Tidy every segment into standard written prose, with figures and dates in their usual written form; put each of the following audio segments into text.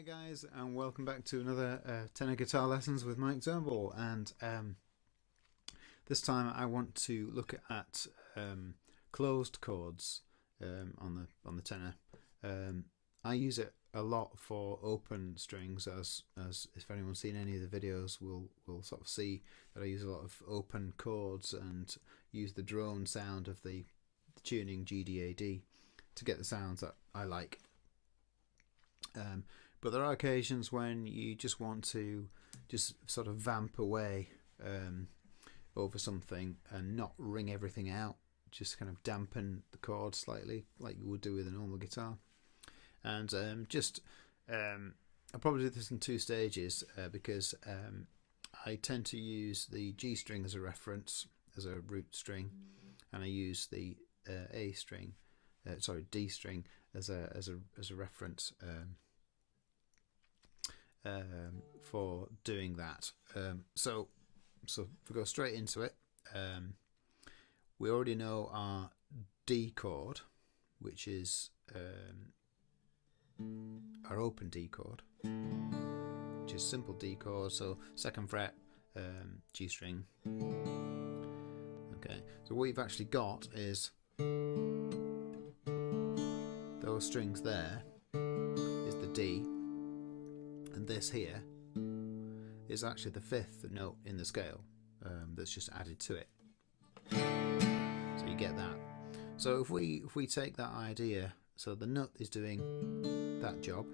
Hi guys, and welcome back to another tenor guitar lessons with Mike Turnbull. And this time I want to look at closed chords on the tenor. I use it a lot for open strings, as if anyone's seen any of the videos will sort of see that I use a lot of open chords and use the drone sound of the tuning GDAD to get the sounds that I like. But there are occasions when you just want to just sort of vamp away over something and not ring everything out, just kind of dampen the chords slightly like you would do with a normal guitar. And I'll probably do this in two stages because I tend to use the G string as a reference, as a root string, and I use the D string as a reference for doing that. So if we go straight into it, we already know our D chord, which is our open D chord, which is simple D chord, so 2nd fret, G string. Okay, so what you've actually got is those strings there is the D, and this here is actually the 5th note in the scale that's just added to it. So you get that. So if we take that idea, so the nut is doing that job.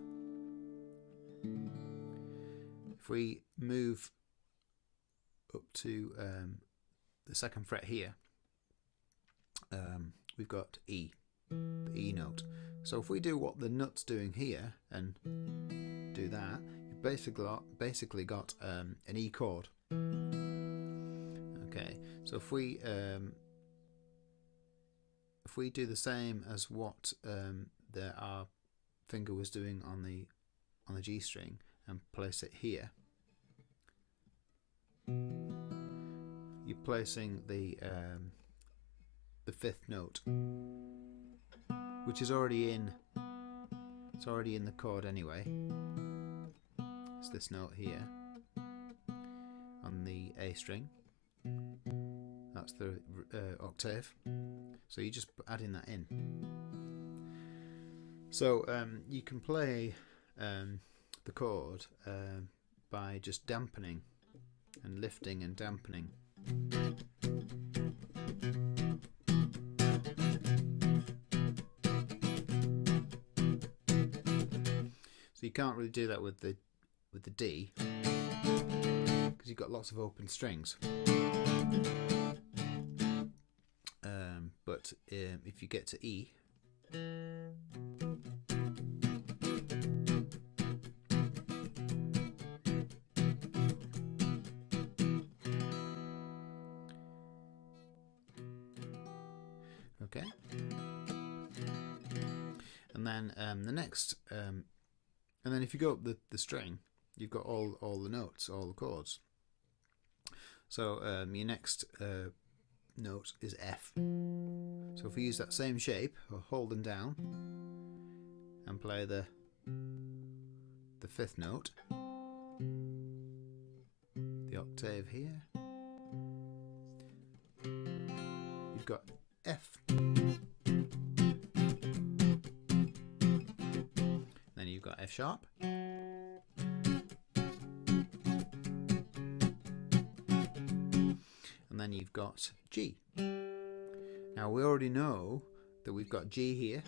If we move up to the 2nd fret here, we've got E, the E note. So if we do what the nut's doing here and do that, you've basically got an E chord. Okay, so if we do the same as what our finger was doing on the G string and place it here, you're placing the 5th note, which is already in. It's already in the chord anyway. It's this note here on the A string. That's the octave. So you're just adding that in. So you can play the chord by just dampening and lifting and dampening. So you can't really do that with the D because you've got lots of open strings. But if you get to E, okay, and then the next, and then if you go up the string, you've got all the notes, all the chords. So your next note is F. So if we use that same shape, or hold them down and play the 5th note, the octave here, you've got F. Then you've got F sharp. And then you've got G. Now we already know that we've got G here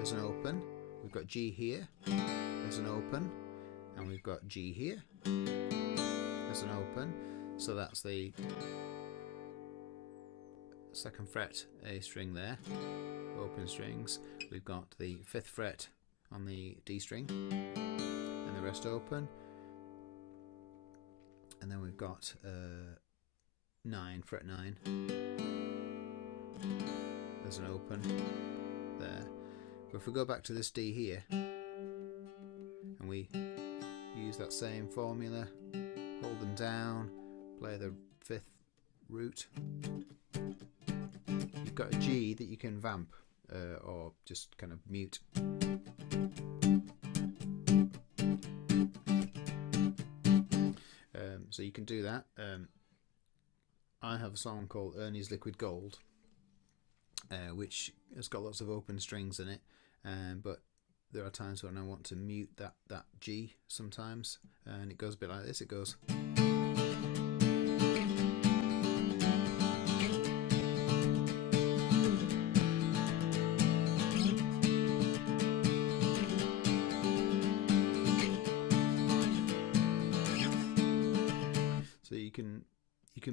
as an open, we've got G here as an open, and we've got G here as an open. So that's the 2nd fret A string there, open strings. We've got the 5th fret on the D string, and the rest open. And then we've got 9, fret 9 as an open there. But if we go back to this D here and we use that same formula, hold them down, play the 5th root, you've got a G that you can vamp or just kind of mute. So you can do that. I have a song called Ernie's Liquid Gold, which has got lots of open strings in it, but there are times when I want to mute that G sometimes, and it goes a bit like this. It goes. So you can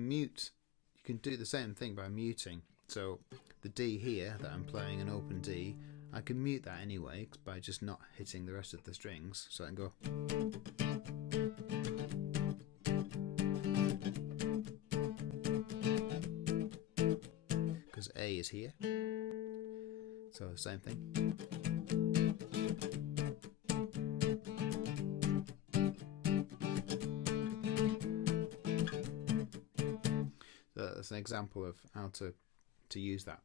mute. You can do the same thing by muting. So the D here that I'm playing, an open D, I can mute that anyway by just not hitting the rest of the strings. So I can go. Because A is here. So the same thing. So that's an example of how to use that.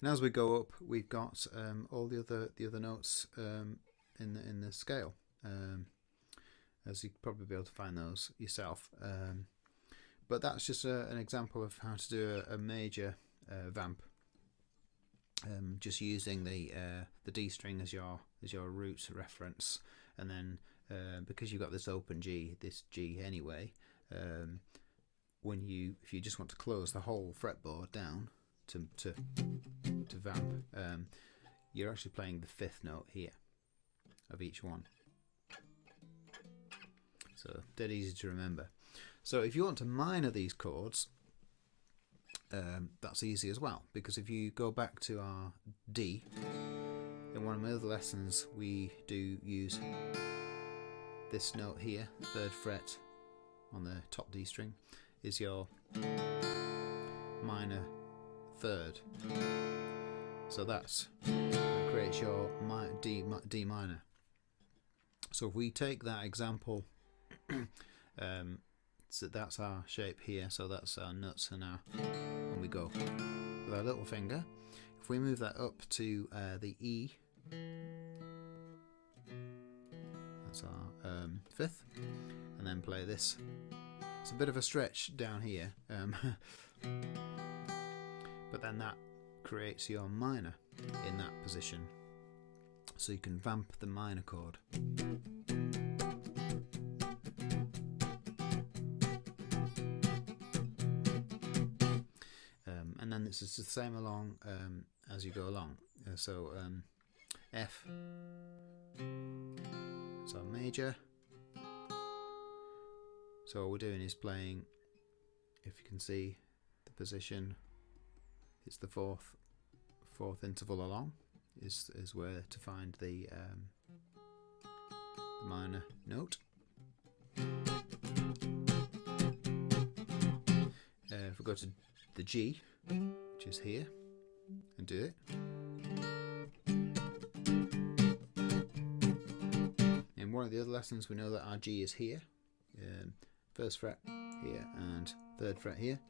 And as we go up, we've got all the other notes in the scale. As you'd probably be able to find those yourself. But that's just an example of how to do a major vamp. Just using the D string as your root reference, and then because you've got this open G, this G anyway. If you just want to close the whole fretboard down to vamp, you're actually playing the fifth note here of each one. So dead easy to remember. So if you want to minor these chords, that's easy as well, because if you go back to our D, in one of my other lessons we do use this note here, 3rd fret on the top D string, is your minor 3rd. So that creates your D minor. So if we take that example, so that's our shape here, so that's our nuts and we go with our little finger. If we move that up to the E, that's our 5th, and then play this. It's a bit of a stretch down here, but then that creates your minor in that position, so you can vamp the minor chord. And then this is the same along as you go along. F, so major. So all we're doing is playing, if you can see the position, it's the fourth interval along is where to find the minor note. If we go to the G, which is here, and do it. In one of the other lessons we know that our G is here, 1st fret here and 3rd fret here.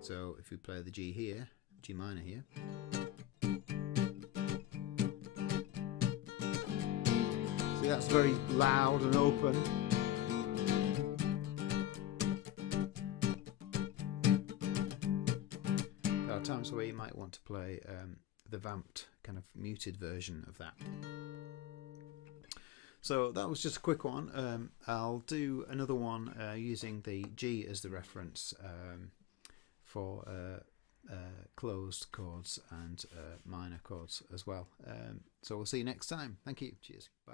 So if we play the G here, G minor here, see that's very loud and open. There are times where you might want to play the vamped kind of muted version of that. So that was just a quick one. I'll do another one using the G as the reference for closed chords and minor chords as well. So we'll see you next time. Thank you. Cheers. Bye.